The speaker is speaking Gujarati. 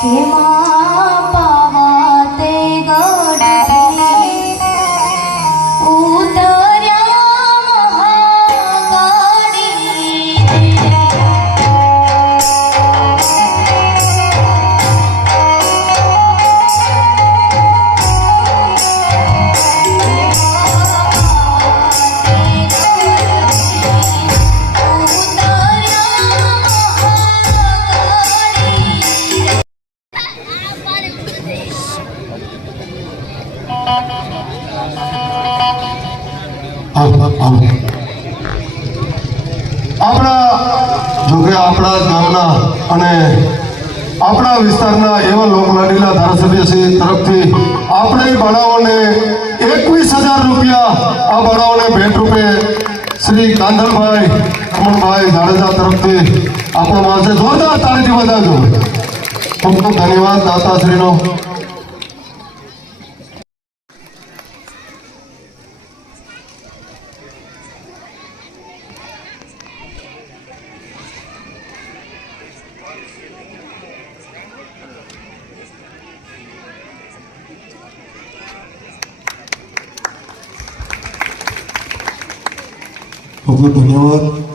体验吗 આપણા જોકે આપણા ગામના અને આપણા વિસ્તારના એવા લોકલાડીલા ધારાસભ્ય શ્રી તરફથી આપણે બાળાઓને એકવીસ હજાર રૂપિયા આ બાળાઓને ભેટ રૂપે શ્રી કાંધલભાઈ રમણભાઈ જાડેજા તરફથી આપવામાં આવશે. જોરદાર તાળીથી વધારજો. ખૂબ ખૂબ ધન્યવાદ દાતાશ્રીનો. खूप खूप धन्यवाद.